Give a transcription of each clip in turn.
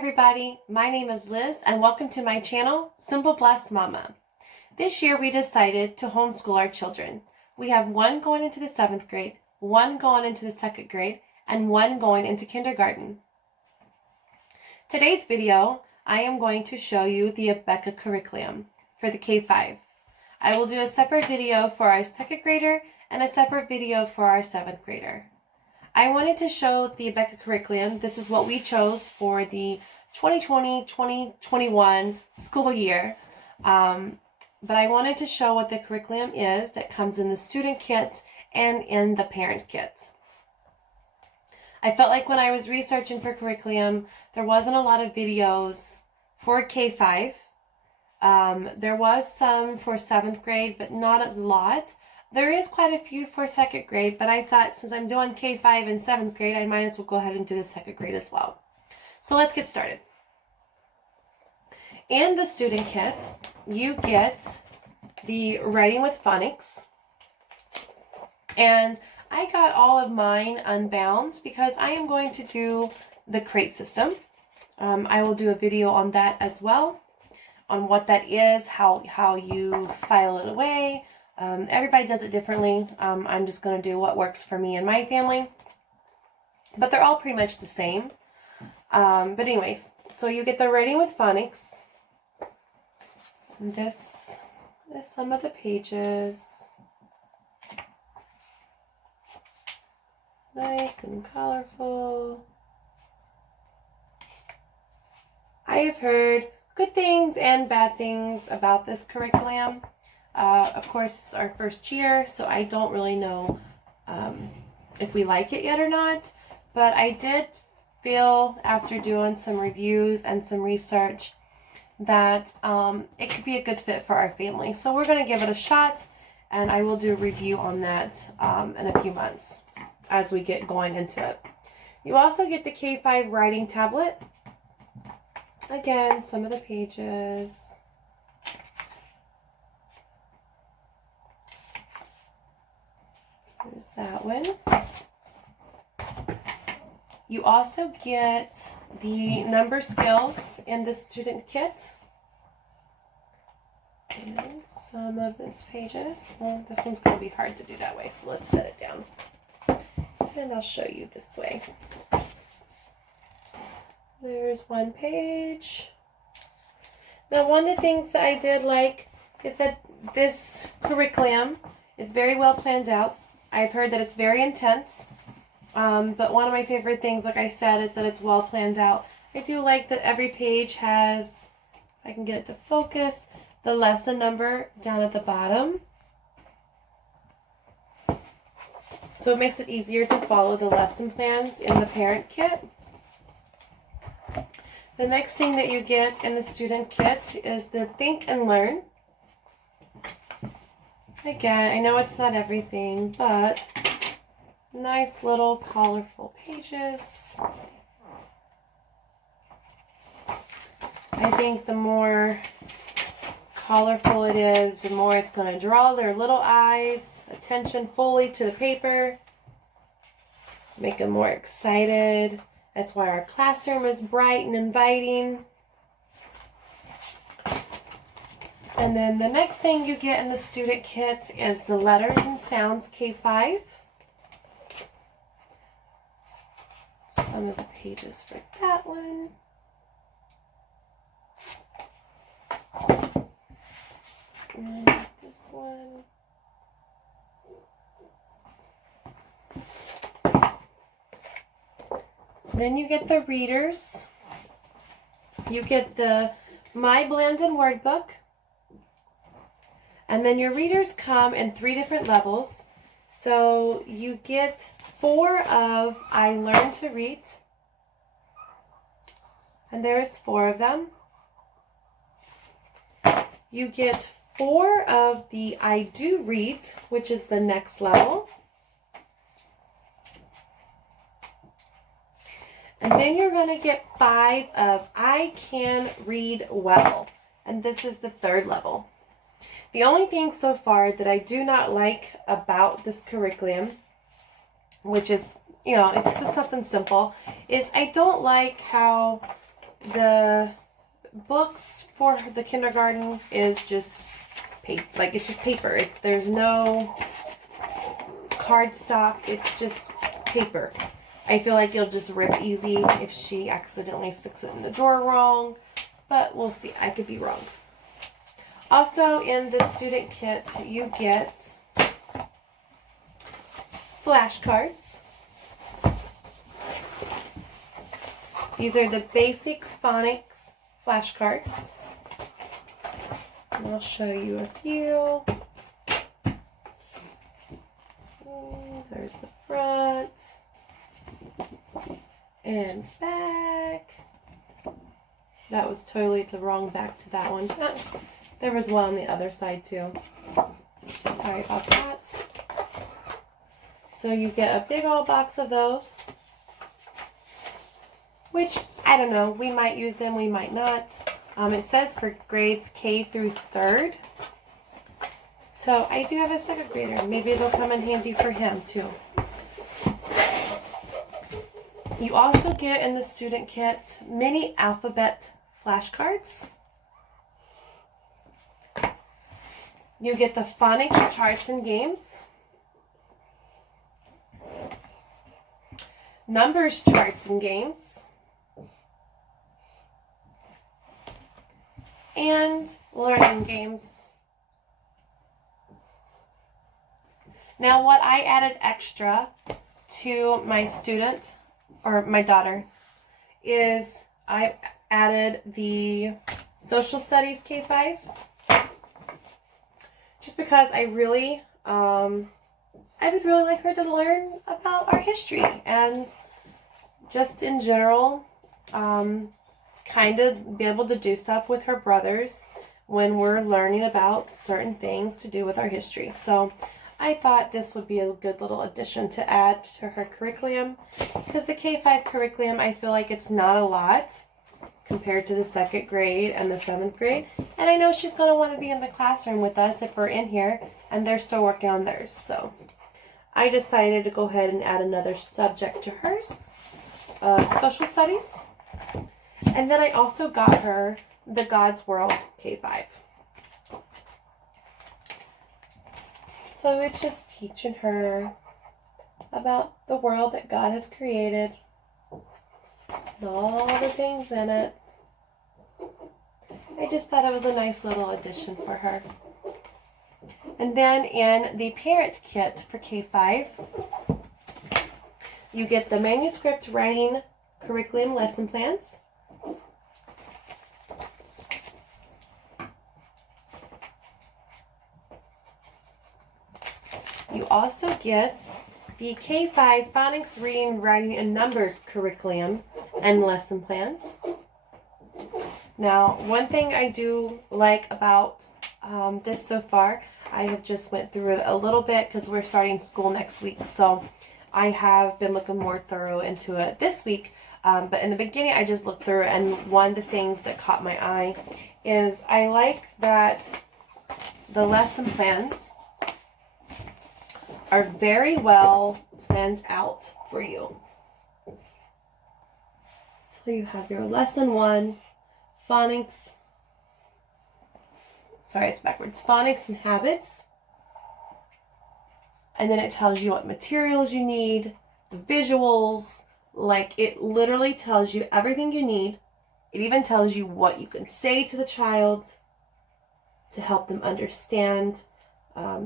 everybody, my name is Liz and welcome to my channel, Simple Blessed Mama. This year we decided to homeschool our children. We have one going into the 7th grade, one going into the 2nd grade, and one going into kindergarten. Today's video, I am going to show you the Abeka curriculum for the K5. I will do a separate video for our 2nd grader and a separate video for our 7th grader. I wanted to show the Abeka curriculum. This is what we chose for the 2020-2021 school year. But I wanted to show what the curriculum is that comes in the student kit and in the parent kit. I felt like when I was researching for curriculum, there wasn't a lot of videos for K5. There was some for 7th grade, but not a lot. There is quite a few for 2nd grade, but I thought since I'm doing K5 and 7th grade, I might as well go ahead and do the 2nd grade as well. So let's get started. In the student kit, you get the Writing with Phonics. And I got all of mine unbound because I am going to do the crate system. I will do a video on that as well, on what that is, how you file it away. Everybody does it differently. I'm just going to do what works for me and my family. But they're all pretty much the same. But anyways, so you get the Writing with Phonics. This is some of the pages. Nice and colorful. I have heard good things and bad things about this curriculum. Of course, it's our first year, so I don't really know if we like it yet or not. But I did feel, after doing some reviews and some research, that it could be a good fit for our family. So we're going to give it a shot, and I will do a review on that in a few months as we get going into it. You also get the K5 writing tablet. Again, some of the pages. There's that one. You also get the number skills in the student kit. And some of its pages. Well, this one's going to be hard to do that way, so let's set it down. And I'll show you this way. There's one page. Now, one of the things that I did like is that this curriculum is very well planned out. I've heard that it's very intense, but one of my favorite things, like I said, is that it's well planned out. I do like that every page has, if I can get it to focus, the lesson number down at the bottom. So it makes it easier to follow the lesson plans in the parent kit. The next thing that you get in the student kit is the Think and Learn. Again, I know it's not everything, but nice little colorful pages. I think the more colorful it is, the more it's going to draw their little eyes, attention fully to the paper, make them more excited. That's why our classroom is bright and inviting. And then the next thing you get in the student kit is the Letters and Sounds K5. Some of the pages for that one. And this one. Then you get the readers. You get the My Blended Word Book. And then your readers come in 3 different levels. So you get 4 of I Learned to Read. And there's 4 of them. You get 4 of the I Do Read, which is the next level. And then you're going to get 5 of I Can Read Well. And this is the 3rd level. The only thing so far that I do not like about this curriculum, which is, you know, it's just something simple, is I don't like how The books for the kindergarten is just paper, like it's just paper. There's no cardstock, it's just paper. I feel like it'll just rip easy if she accidentally sticks it in the drawer wrong, but we'll see. I could be wrong. Also in the student kit, you get flashcards. These are the basic phonics flashcards. And I'll show you a few. So there's the front and back. That was totally the wrong back to that one. There was one on the other side too. Sorry about that. So you get a big old box of those, which, I don't know, we might use them, we might not. It says for grades K through 3rd. So I do have a 2nd grader. Maybe it'll come in handy for him too. You also get in the student kit mini alphabet flashcards. You get the phonics charts and games, numbers charts and games, and learning games. Now what I added extra to my student, or my daughter, is I added the social studies K5. Just because I really, I would really like her to learn about our history and just in general, kind of be able to do stuff with her brothers when we're learning about certain things to do with our history. So I thought this would be a good little addition to add to her curriculum, because the K5 curriculum, I feel like it's not a lot compared to the 2nd grade and the 7th grade. And I know she's going to want to be in the classroom with us if we're in here and they're still working on theirs. So I decided to go ahead and add another subject to hers, social studies. And then I also got her the God's World K5. So it's just teaching her about the world that God has created and all the things in it. I just thought it was a nice little addition for her. And then in the parent kit for K5, you get the manuscript writing curriculum lesson plans. You also get the K5 phonics reading, writing, and numbers curriculum and lesson plans. Now, one thing I do like about this so far, I have just went through it a little bit because we're starting school next week. So I have been looking more thorough into it this week. But in the beginning, I just looked through it, and one of the things that caught my eye is I like that the lesson plans are very well planned out for you. So you have your lesson 1, phonics, it's backwards, phonics and habits. And then it tells you what materials you need, the visuals, like it literally tells you everything you need. It even tells you what you can say to the child to help them understand.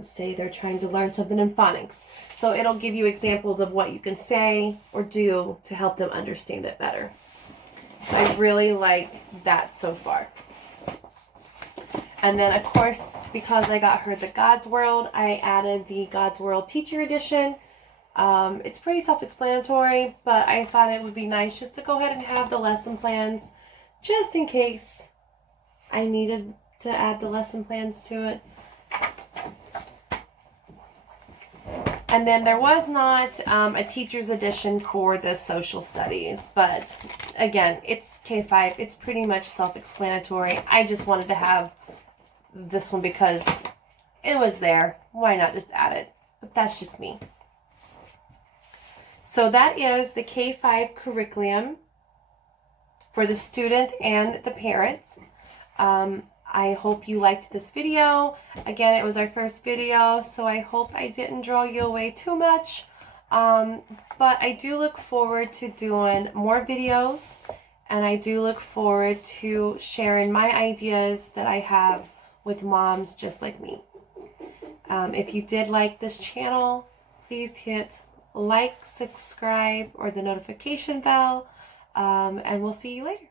Say they're trying to learn something in phonics. So it'll give you examples of what you can say or do to help them understand it better. So I really like that so far. And then, of course, because I got her the God's World, I added the God's World Teacher Edition. It's pretty self-explanatory, but I thought it would be nice just to go ahead and have the lesson plans just in case I needed to add the lesson plans to it. And then there was not a teacher's edition for the social studies, but again, it's K5. It's pretty much self-explanatory. I just wanted to have this one because it was there. Why not just add it? But that's just me. So that is the K5 curriculum for the student and the parents. I hope you liked this video. Again, it was our first video, so I hope I didn't draw you away too much. But I do look forward to doing more videos, and I do look forward to sharing my ideas that I have with moms just like me. If you did like this channel, please hit like, subscribe, or the notification bell, and we'll see you later.